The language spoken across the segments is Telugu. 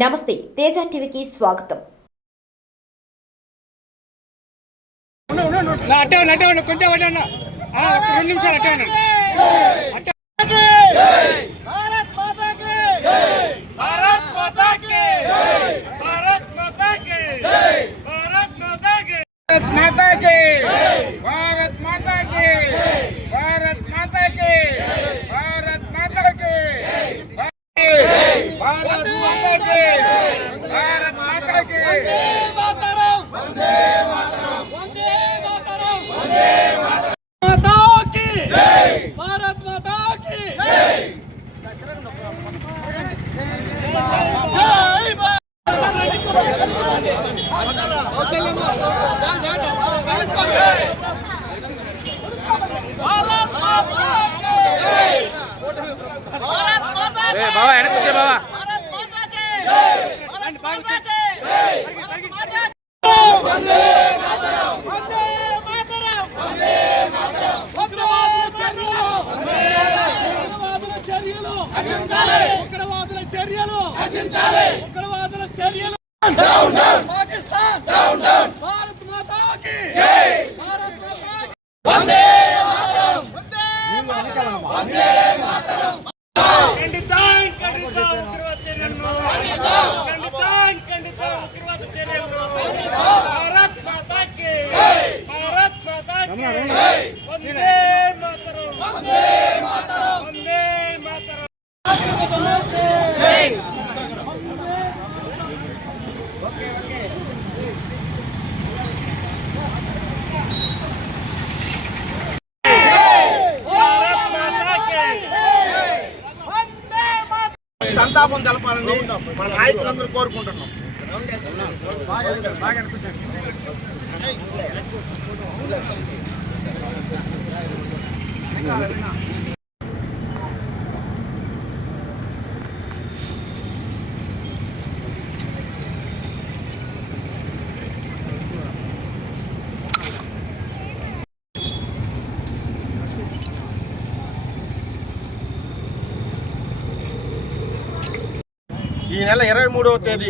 నమస్తే తేజ టీవీకి స్వాగతం. కొంచెం 2 నిమిషాలు బాబా వెనక్కి వచ్చే బాబా సంతాపం తెలపాలని మన నాయకులందరూ కోరుకుంటున్నాం. ఈ నెల 23వ తేదీ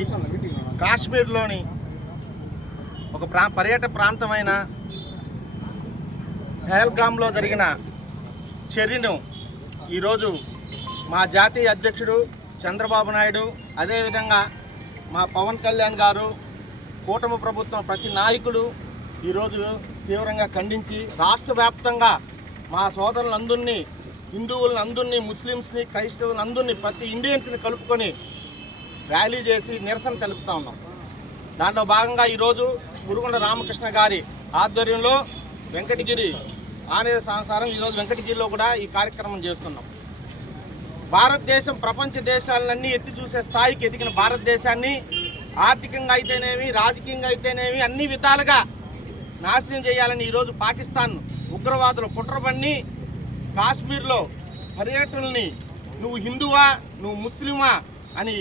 కాశ్మీర్లోని ఒక పర్యాటక ప్రాంతమైన పహల్గామ్లో జరిగిన చర్యను ఈరోజు మా జాతీయ అధ్యక్షుడు చంద్రబాబు నాయుడు, అదేవిధంగా మా పవన్ కళ్యాణ్ గారు, కూటమి ప్రభుత్వం ప్రతి నాయకుడు ఈరోజు తీవ్రంగా ఖండించి రాష్ట్ర వ్యాప్తంగా మా సోదరులందరినీ, హిందువులందరినీ, ముస్లిమ్స్ని, క్రైస్తవులందరినీ, ప్రతి ఇండియన్స్ని కలుపుకొని ర్యాలీ చేసి నిరసన తెలుపుతూ ఉన్నాం. దాంట్లో భాగంగా ఈరోజు గురుగుండ రామకృష్ణ గారి ఆధ్వర్యంలో వెంకటగిరి ఆదేశానుసారం ఈరోజు వెంకటగిరిలో కూడా ఈ కార్యక్రమం చేస్తున్నాం. భారతదేశం ప్రపంచ దేశాలన్నీ ఎత్తి చూసే స్థాయికి ఎదిగిన భారతదేశాన్ని ఆర్థికంగా అయితేనేమి, రాజకీయంగా అయితేనేమి అన్ని విధాలుగా నాశనం చేయాలని ఈరోజు పాకిస్తాన్ ఉగ్రవాదులు కుట్రబన్ని కాశ్మీర్లో పర్యటనల్ని నువ్వు హిందువా, నువ్వు ముస్లిమా అని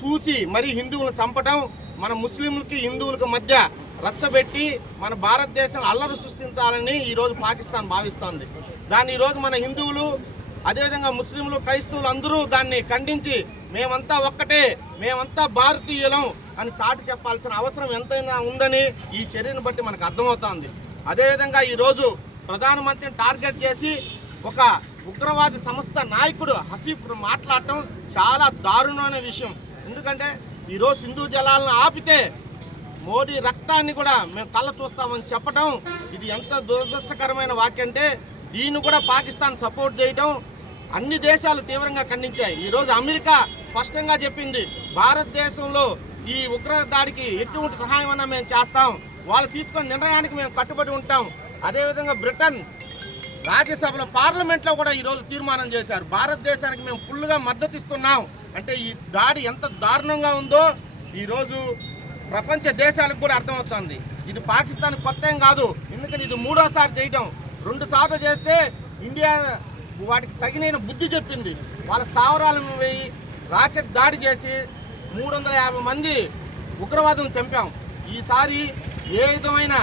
చూసి మరి హిందువులను చంపటం, మన ముస్లింలకి హిందువులకు మధ్య రచ్చబెట్టి మన భారతదేశం అల్లరి సృష్టించాలని ఈరోజు పాకిస్తాన్ భావిస్తోంది. దాన్ని ఈరోజు మన హిందువులు, అదేవిధంగా ముస్లింలు, క్రైస్తవులు అందరూ దాన్ని ఖండించి మేమంతా ఒక్కటే, మేమంతా భారతీయులం అని చాటి చెప్పాల్సిన అవసరం ఎంతైనా ఉందని ఈ చర్యను బట్టి మనకు అర్థమవుతోంది. అదేవిధంగా ఈరోజు ప్రధానమంత్రిని టార్గెట్ చేసి ఒక ఉగ్రవాది సంస్థ నాయకుడు హసీఫ్ మాట్లాడటం చాలా దారుణమైన విషయం. ఎందుకంటే ఈరోజు సింధు జలాలను ఆపితే మోడీ రక్తాన్ని కూడా మేము కళ్ళ చూస్తామని చెప్పడం ఇది ఎంత దురదృష్టకరమైన వాక్యం అంటే దీన్ని కూడా పాకిస్తాన్ సపోర్ట్ చేయడం అన్ని దేశాలు తీవ్రంగా ఖండించాయి. ఈరోజు అమెరికా స్పష్టంగా చెప్పింది, భారతదేశంలో ఈ ఉగ్ర దాడికి ఎటువంటి సహాయం అన్నా మేము చేస్తాం, వాళ్ళు తీసుకున్న నిర్ణయానికి మేము కట్టుబడి ఉంటాం. అదేవిధంగా బ్రిటన్ రాజ్యసభలో, పార్లమెంట్లో కూడా ఈరోజు తీర్మానం చేశారు, భారతదేశానికి మేము ఫుల్గా మద్దతు ఇస్తున్నాం. అంటే ఈ దాడి ఎంత దారుణంగా ఉందో ఈరోజు ప్రపంచ దేశాలకు కూడా అర్థమవుతుంది. ఇది పాకిస్తాన్ కొత్త ఏం కాదు, ఎందుకంటే ఇది 3వసారి చేయటం. 2 సార్లు చేస్తే ఇండియా వాటికి తగిన బుద్ధి చెప్పింది. వాళ్ళ స్థావరాలను వేయి రాకెట్ దాడి చేసి 350 మంది ఉగ్రవాదులను చంపాం. ఈసారి ఏ విధమైన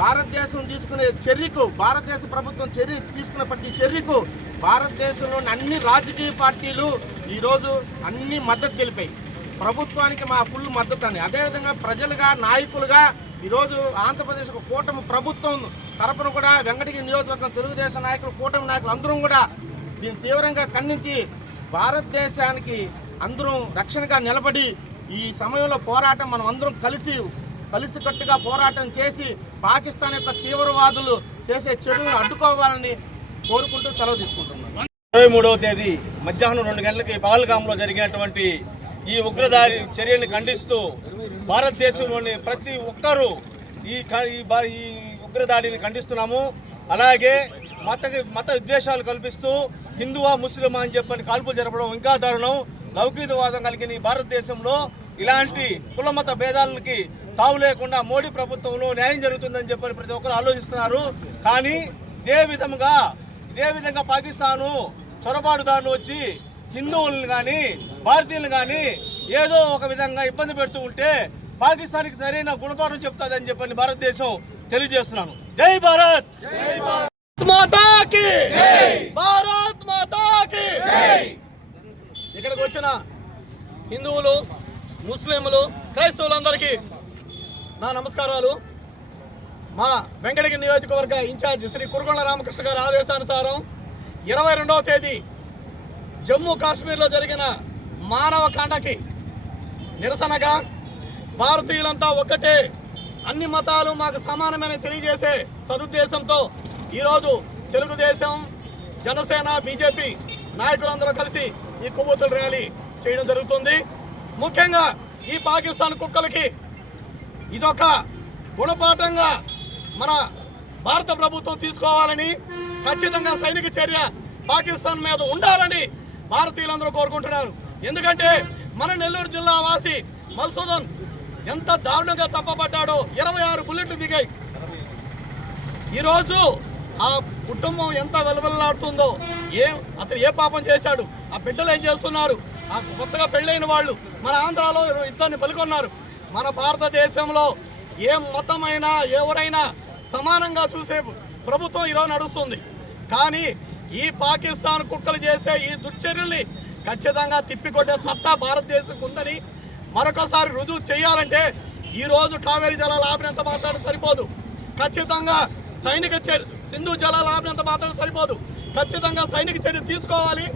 భారతదేశం తీసుకునే చర్యకు, భారతదేశ ప్రభుత్వం తీసుకున్న ప్రతి చర్యకు భారతదేశంలోని అన్ని రాజకీయ పార్టీలు ఈరోజు అన్ని మద్దతు తెలిపాయి. ప్రభుత్వానికి మా ఫుల్ మద్దతు అని. అదేవిధంగా ప్రజలుగా నాయకులుగా ఈరోజు ఆంధ్రప్రదేశ్ కూటమి ప్రభుత్వం తరపున కూడా వెంకటగిరి నియోజకవర్గం తెలుగుదేశం నాయకులు, కూటమి నాయకులు అందరం కూడా దీన్ని తీవ్రంగా ఖండించి భారతదేశానికి అందరం రక్షణగా నిలబడి ఈ సమయంలో పోరాటం మనం అందరం కలిసికట్టుగా పోరాటం చేసి పాకిస్తాన్ యొక్క తీవ్రవాదులు చేసే చర్యలను అడ్డుకోవాలని కోరుకుంటూ సెలవు తీసుకుంటున్నాం. 23వ తేదీ మధ్యాహ్నం 2 గంటలకి పహల్గామ్లో జరిగినటువంటి ఈ ఉగ్రదాడి చర్యలను ఖండిస్తూ భారతదేశంలోని ప్రతి ఒక్కరూ ఈ ఉగ్రదాడిని ఖండిస్తున్నాము. అలాగే మత విద్వేషాలు కల్పిస్తూ హిందువా ముస్లిమా అని చెప్పని కాల్పులు జరపడం ఇంకా దారుణం. లౌకికవాదం కలిగిన భారతదేశంలో ఇలాంటి కులమత భేదాలకి తావు లేకుండా మోడీ ప్రభుత్వంలో న్యాయం జరుగుతుందని చెప్పని ప్రతి ఒక్కరు ఆలోచిస్తున్నారు. కానీ ఇదే విధంగా పాకిస్తాను చొరబాటుదారులు వచ్చి హిందువులను కానీ భారతీయులను కానీ ఏదో ఒక విధంగా ఇబ్బంది పెడుతూ ఉంటే పాకిస్తాన్కి సరైన గుణపాఠం చెప్తాదని చెప్పని భారతదేశం తెలియజేస్తున్నాను. జై భారత్, భారత్ మాతాకి. ఇక్కడికి వచ్చిన హిందువులు, ముస్లింలు, క్రైస్తవులందరికీ నా నమస్కారాలు. మా వెంకటగిరి నియోజకవర్గ ఇన్ఛార్జ్ శ్రీ కురుగొండ రామకృష్ణ గారి ఆదేశానుసారం 22వ తేదీ జమ్మూ కాశ్మీర్లో జరిగిన మానవ కాండకి నిరసనగా భారతీయులంతా ఒక్కటే, అన్ని మతాలు మాకు సమానమైన తెలియజేసే సదుద్దేశంతో ఈరోజు తెలుగుదేశం, జనసేన, బీజేపీ నాయకులందరూ కలిసి ఈ కొవ్వొత్తుల ర్యాలీ చేయడం జరుగుతుంది. ముఖ్యంగా ఈ పాకిస్తాన్ కుక్కలకి ఇదొక గుణపాఠంగా మన భారత ప్రభుత్వం తీసుకోవాలని, ఖచ్చితంగా సైనిక చర్య పాకిస్తాన్ మీద ఉండాలని భారతీయులందరూ కోరుకుంటున్నారు. ఎందుకంటే మన నెల్లూరు జిల్లా వాసి మల్సూదన్ ఎంత దారుణంగా చంపబడ్డాడో, 26 బుల్లెట్లు దిగాయి. ఈరోజు ఆ కుటుంబం ఎంత వెలవెల్లాడుతుందో, అతను ఏ పాపం చేశాడు, ఆ బిడ్డలు ఏం చేస్తున్నారు, ఆ కొత్తగా పెళ్ళైన వాళ్ళు మన ఆంధ్రాలో యుద్ధాన్ని పలుకొన్నారు. మన భారతదేశంలో ఏ మతమైనా ఎవరైనా సమానంగా చూసే ప్రభుత్వం ఈరోజు నడుస్తుంది. కానీ ఈ పాకిస్తాన్ కుక్కలు చేసే ఈ దుశ్చర్యల్ని ఖచ్చితంగా తిప్పికొట్టే సత్తా భారతదేశం ఉందని మరొకసారి రుజువు చేయాలంటే ఈరోజు కావేరీ జలాలు ఆపినంత మాత్రం సరిపోదు. ఖచ్చితంగా సైనిక చర్య, సింధు జలాలు ఆపినంత మాత్రం సరిపోదు. ఖచ్చితంగా సైనిక చర్య తీసుకోవాలి.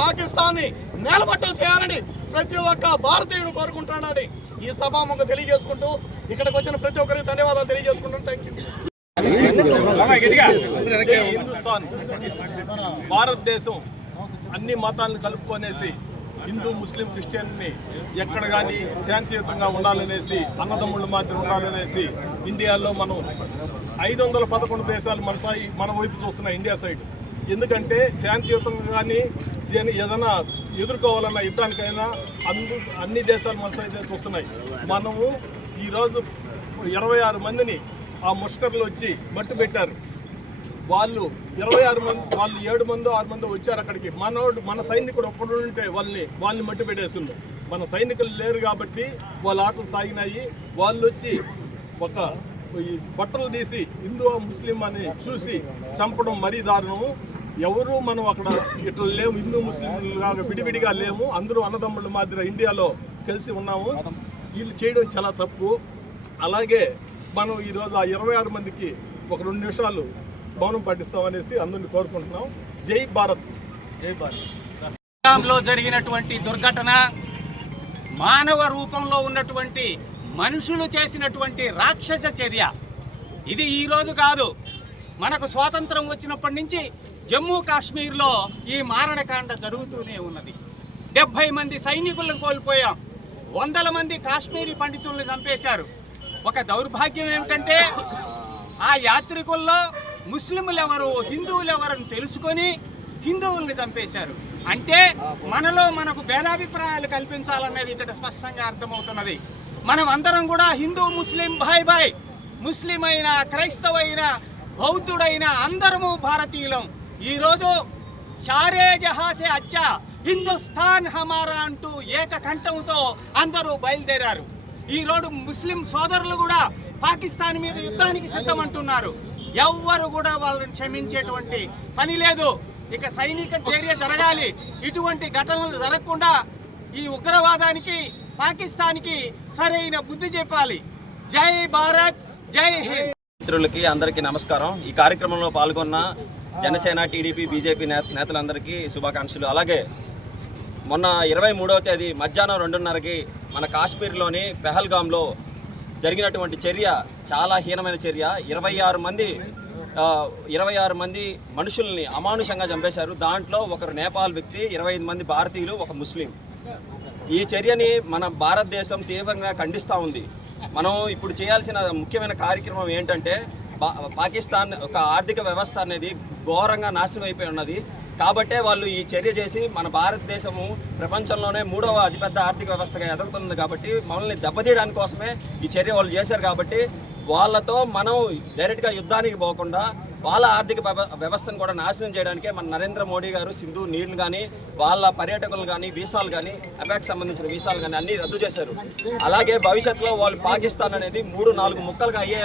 పాకిస్తాన్ని నేలమట్టం చేయాలని ప్రతి ఒక్క భారతీయుడు కోరుకుంటున్నాడని ఈ సభాముఖంగా తెలియజేసుకుంటూ ఇక్కడికి వచ్చిన ప్రతి ఒక్కరికి ధన్యవాదాలు తెలియజేసుకుంటాను. Thank you. హిందుస్థాన్ భారతదేశం అన్ని మతాలను కలుపుకొనేసి హిందూ, ముస్లిం, క్రిస్టియన్ని ఎక్కడ కానీ శాంతియుతంగా ఉండాలనేసి, అన్నదమ్ముళ్ళ మాదిరి ఉండాలనేసి ఇండియాలో మనం 511 దేశాలు మన వైపు చూస్తున్నాయి, ఇండియా సైడ్. ఎందుకంటే శాంతియుతంగా కానీ ఏదైనా ఎదుర్కోవాలన్న యుద్ధానికైనా అన్ని దేశాలు మన సైడ్ చూస్తున్నాయి. మనము ఈరోజు 26 మందిని ఆ ముష్కర్లు వచ్చి మట్టు పెట్టారు. వాళ్ళు 26 మంది, వాళ్ళు 7 మందో 6 మందో వచ్చారు అక్కడికి. మన సైనికుడు ఒక్కడు ఉంటే వాళ్ళని మట్టు పెట్టేసిండు. మన సైనికులు లేరు కాబట్టి వాళ్ళ ఆటలు సాగినాయి. వాళ్ళు వచ్చి ఒక ఈ బట్టలు తీసి హిందూ ముస్లిం అని చూసి చంపడం మరీ దారుణము. ఎవరు మనం అక్కడ ఇట్లా లేము, హిందూ ముస్లింలుగా విడివిడిగా లేము, అందరూ అన్నదమ్ముళ్ళ మాదిరి ఇండియాలో కలిసి ఉన్నాము. వీళ్ళు చేయడం చాలా తప్పు. అలాగే మనం ఈరోజు ఆ 26 మందికి ఒక 2 నిమిషాలు మౌనం పాటిస్తామనేసి అందరిని కోరుకుంటున్నాం. జై భారత్, జై భారత్. లో జరిగినటువంటి దుర్ఘటన మానవ రూపంలో ఉన్నటువంటి మనుషులు చేసినటువంటి రాక్షస చర్య. ఇది ఈరోజు కాదు, మనకు స్వాతంత్రం వచ్చినప్పటి నుంచి జమ్మూ కాశ్మీర్లో ఈ మారణకాండ జరుగుతూనే ఉన్నది. 70 మంది సైనికులను కోల్పోయాం, 100 మంది కాశ్మీరీ పండితులను చంపేశారు. ఒక దౌర్భాగ్యం ఏమిటంటే ఆ యాత్రికుల్లో ముస్లింలు ఎవరు, హిందువులు ఎవరని తెలుసుకొని హిందువుల్ని చంపేశారు. అంటే మనకు భేదాభిప్రాయాలు కల్పించాలనేది ఇక్కడ స్పష్టంగా అర్థమవుతున్నది. మనం అందరం కూడా హిందూ ముస్లిం భాయ్, ముస్లిం అయినా, క్రైస్తవైన, బౌద్ధుడైన అందరము భారతీయులం. ఈరోజు చారే జహాసే అచ్చా హిందుస్థాన్ హమారా అంటూ ఏకకంఠంతో అందరూ బయలుదేరారు. ఈరోజు ముస్లిం సోదరులు కూడా పాకిస్తాన్ మీద యుద్ధానికి సిద్ధమంటున్నారు. ఎవ్వరు కూడా వాళ్ళని క్షమించేటువంటి పని లేదు. ఇక సైనిక చర్య జరగాలి. ఇటువంటి ఘటనలు జరగకుండా ఈ ఉగ్రవాదానికి పాకిస్తాన్కి సరైన బుద్ధి చెప్పాలి. జై భారత్, జై హింద్. మిత్రులకి అందరికీ నమస్కారం. ఈ కార్యక్రమంలో పాల్గొన్న జనసేన, టీడీపీ, బీజేపీ నేతలందరికీ శుభాకాంక్షలు. అలాగే మొన్న 23వ తేదీ మధ్యాహ్నం 2:30కి మన కాశ్మీర్లోని పెహల్గాంలో జరిగినటువంటి చర్య చాలా హీనమైన చర్య. 26 మంది మనుషుల్ని అమానుషంగా చంపేశారు. దాంట్లో ఒకరు నేపాల్ వ్యక్తి, 25 మంది భారతీయులు, ఒక ముస్లిం. ఈ చర్యని మన భారతదేశం తీవ్రంగా ఖండిస్తూ ఉంది. మనం ఇప్పుడు చేయాల్సిన ముఖ్యమైన కార్యక్రమం ఏంటంటే, పాకిస్తాన్ ఒక ఆర్థిక వ్యవస్థ అనేది ఘోరంగా నాశనం అయిపోయి ఉన్నది. కాబట్టే వాళ్ళు ఈ చర్య చేసి మన భారతదేశము ప్రపంచంలోనే 3వ అతిపెద్ద ఆర్థిక వ్యవస్థగా ఎదుగుతుంది. కాబట్టి మనల్ని దెబ్బతీయడానికి కోసమే ఈ చర్య వాళ్ళు చేశారు. కాబట్టి వాళ్ళతో మనం డైరెక్ట్గా యుద్ధానికి పోకుండా వాళ్ళ ఆర్థిక వ్యవస్థను కూడా నాశనం చేయడానికే మన నరేంద్ర మోడీ గారు సింధు నీళ్లు కానీ, వాళ్ళ పర్యాటకులు కానీ, వీసాలు కానీ, అపాక్ సంబంధించిన వీసాలు కానీ అన్నీ రద్దు చేశారు. అలాగే భవిష్యత్తులో వాళ్ళు పాకిస్తాన్ అనేది 3-4 ముక్కలుగా అయ్యే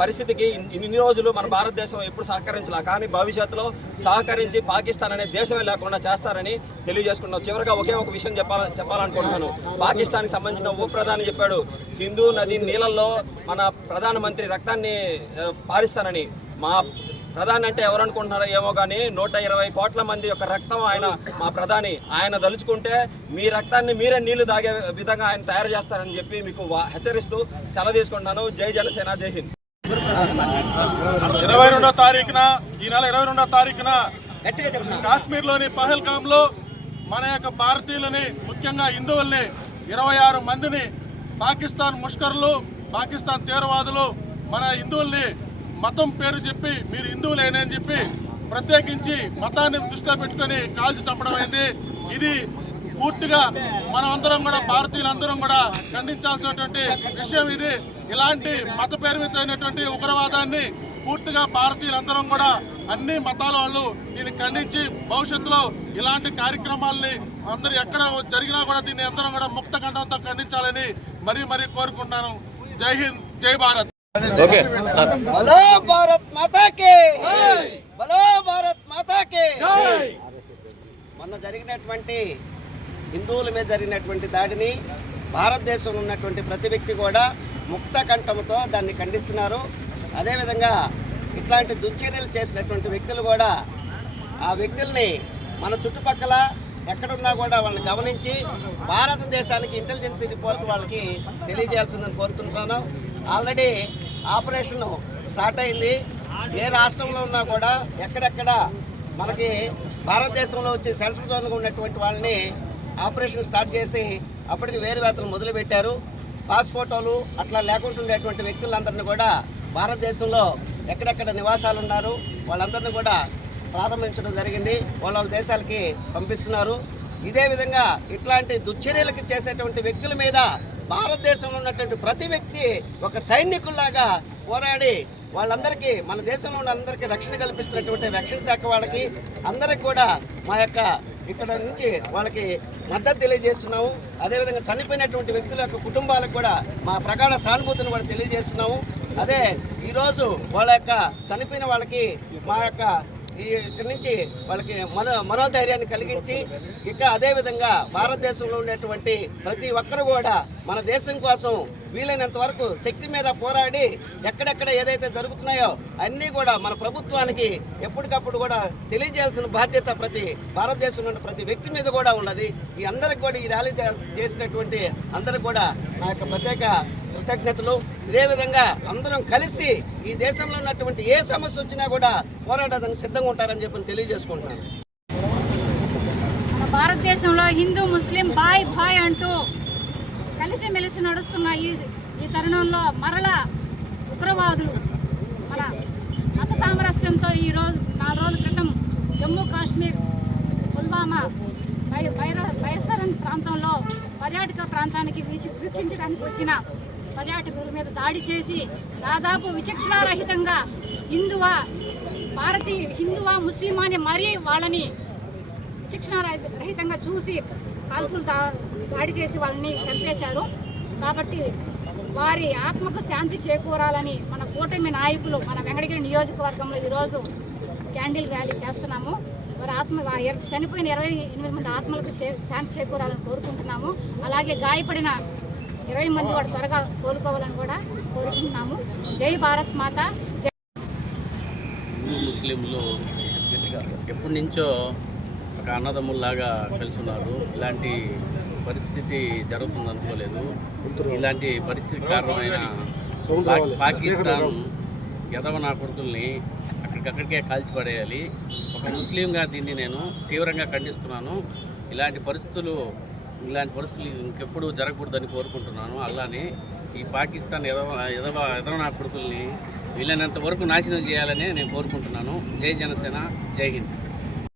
పరిస్థితికి ఇన్ని రోజులు మన భారతదేశం ఎప్పుడు సహకరించలా, కానీ భవిష్యత్తులో సహకరించి పాకిస్తాన్ అనే దేశమే లేకుండా చేస్తారని తెలియజేసుకున్నాం. చివరిగా ఒకే ఒక విషయం చెప్పాలనుకుంటున్నాను. పాకిస్తాన్కి సంబంధించిన ఉప ప్రధాని చెప్పాడు, సింధు నది నీళ్ళల్లో మన ప్రధానమంత్రి రక్తాన్ని పారిస్తానని. మా ప్రధాని అంటే ఎవరనుకుంటున్నారో ఏమో కానీ 120 కోట్ల మంది యొక్క రక్తం ఆయన, మా ప్రధాని. ఆయన దలుచుకుంటే మీ రక్తాన్ని మీరే నీళ్లు తాగే విధంగా ఆయన తయారు చేస్తారని చెప్పి మీకు హెచ్చరిస్తూ సెలవు తీసుకుంటున్నాను. జై జనసేన, జై హింద్. 22వ తారీఖున ఈ నెల 22వ తారీఖున కాశ్మీర్లోని పహల్గాంలో మన యొక్క భారతీయులని, ముఖ్యంగా హిందువుల్ని 26 మందిని పాకిస్తాన్ ముష్కరులు, పాకిస్తాన్ తీవ్రవాదులు మన హిందువుల్ని మతం పేరు చెప్పి మీరు హిందువులేనని చెప్పి ప్రత్యేకించి మతాన్ని దృష్టిలో పెట్టుకొని కాల్చి చంపడం అయింది. ఇది పూర్తిగా మనం అందరం కూడా, భారతీయులందరం కూడా ఖండించాల్సినటువంటి విషయం ఇది. ఇలాంటి మత పేరుమితమైనటువంటి ఉగ్రవాదాన్ని పూర్తిగా భారతీయులందరం కూడా, అన్ని మతాల వాళ్ళు దీన్ని ఖండించి భవిష్యత్తులో ఇలాంటి కార్యక్రమాలని అందరూ ఎక్కడ జరిగినా కూడా దీన్ని అందరం కూడా ముక్త కంఠంతో ఖండించాలని మరీ కోరుకుంటున్నాను. జై హింద్, జై భారత్. బలో భారత్ మాతాకి, బలో భారత్ మాతాకి. మొన్న జరిగినటువంటి హిందువుల మీద జరిగినటువంటి దాడిని భారతదేశంలో ఉన్నటువంటి ప్రతి వ్యక్తి కూడా ముక్త కంఠంతో దాన్ని ఖండిస్తున్నారు. అదేవిధంగా ఇట్లాంటి దుశ్చర్యలు చేసినటువంటి వ్యక్తులు కూడా, ఆ వ్యక్తుల్ని మన చుట్టుపక్కల ఎక్కడున్నా కూడా వాళ్ళని గమనించి భారతదేశానికి ఇంటెలిజెన్స్ రిపోర్ట్ వాళ్ళకి తెలియజేయాల్సిందని కోరుకుంటున్నాను. ఆల్రెడీ ఆపరేషన్ స్టార్ట్ అయింది. ఏ రాష్ట్రంలో ఉన్నా కూడా ఎక్కడెక్కడ మనకి భారతదేశంలో వచ్చి సెంట్రల్ జోన్గా ఉన్నటువంటి వాళ్ళని ఆపరేషన్ స్టార్ట్ చేసి అప్పటికి వేరువేతలు మొదలుపెట్టారు. పాస్పోర్టోలు అట్లా లేకుండా ఉండేటువంటి వ్యక్తులందరినీ కూడా భారతదేశంలో ఎక్కడెక్కడ నివాసాలు ఉన్నారు వాళ్ళందరినీ కూడా ప్రారంభించడం జరిగింది. వాళ్ళ దేశాలకి పంపిస్తున్నారు. ఇదే విధంగా ఇట్లాంటి దుశ్చర్యలకు చేసేటువంటి వ్యక్తుల మీద భారతదేశంలో ఉన్నటువంటి ప్రతి వ్యక్తి ఒక సైనికుల్లాగా పోరాడి వాళ్ళందరికీ, మన దేశంలో ఉన్న అందరికీ రక్షణ కల్పిస్తున్నటువంటి రక్షణ శాఖ వాళ్ళకి అందరికి కూడా మా యొక్క ఇక్కడ నుంచి వాళ్ళకి మద్దతు తెలియజేస్తున్నాము. అదేవిధంగా చనిపోయినటువంటి వ్యక్తుల యొక్క కుటుంబాలకు కూడా మా ప్రగాఢ సానుభూతిని కూడా తెలియజేస్తున్నాము. అదే ఈరోజు వాళ్ళ యొక్క చనిపోయిన వాళ్ళకి మా యొక్క ఇక్కడి నుంచి వాళ్ళకి మనోధైర్యాన్ని కలిగించి, ఇక అదేవిధంగా భారతదేశంలో ఉండేటువంటి ప్రతి ఒక్కరు కూడా మన దేశం కోసం వీలైనంత వరకు శక్తి మీద పోరాడి ఎక్కడెక్కడ ఏదైతే జరుగుతున్నాయో అన్నీ కూడా మన ప్రభుత్వానికి ఎప్పటికప్పుడు కూడా తెలియజేయాల్సిన బాధ్యత ప్రతి భారతదేశంలో ఉన్న ప్రతి వ్యక్తి మీద కూడా ఉన్నది. ఈ అందరికి కూడా ఈ ర్యాలీ చేసినటువంటి అందరికి కూడా నా యొక్క ప్రత్యేక కృతజ్ఞతలు. ఇదే విధంగా అందరం కలిసి ఈ దేశంలో ఉన్నటువంటి ఏ సమస్య వచ్చినా కూడా పోరాటానికి సిద్ధంగా ఉంటారని చెప్పి తెలియజేసుకుంటున్నాను. మన భారతదేశంలో హిందూ ముస్లిం బాయ్ బాయ్ అంటూ కలిసిమెలిసి నడుస్తున్న ఈ తరుణంలో మరలా ఉగ్రవాదులు మన మత సామరస్యంతో ఈరోజు 4 రోజుల క్రితం జమ్మూ కాశ్మీర్ పుల్వామా బైసరన్ ప్రాంతంలో పర్యాటక ప్రాంతానికి వీక్షించడానికి వచ్చిన పర్యాటకుల మీద దాడి చేసి దాదాపు విచక్షణారహితంగా హిందువా ముస్లిమా అని మరీ వాళ్ళని విచక్షణారహితంగా చూసి కాల్పులు దాడి చేసి వాళ్ళని చంపేశారు. కాబట్టి వారి ఆత్మకు శాంతి చేకూరాలని మన కూటమి నాయకులు మన వెంకటగిరి నియోజకవర్గంలో ఈరోజు క్యాండిల్ ర్యాలీ చేస్తున్నాము. చనిపోయిన 28 మంది ఆత్మలకు శాంతి చేకూరాలని కోరుకుంటున్నాము. అలాగే గాయపడిన 20 మంది కూడా త్వరగా కోలుకోవాలని కూడా కోరుకుంటున్నాము. జై భారత్ మాత. హిందూ ముస్లింలు ఎప్పటి నుంచో ఒక అన్నదమ్ముల్లాగా కలిసి ఉన్నారు. ఇలాంటి పరిస్థితి జరుగుతుంది అనుకోలేదు. ఇలాంటి పరిస్థితి కారణమైన పాకిస్తాన్ ఎదవ నా కొడుకుల్ని అక్కడికక్కడికే కాల్చిపడేయాలి. ఒక ముస్లింగా దీన్ని నేను తీవ్రంగా ఖండిస్తున్నాను. ఇలాంటి పరిస్థితులు ఇంకెప్పుడు జరగకూడదని కోరుకుంటున్నాను. అలానే ఈ పాకిస్తాన్ ఎదవ నా కొడుకుల్ని వీలైనంత వరకు నాశనం చేయాలని నేను కోరుకుంటున్నాను. జై జనసేన, జై హింద్.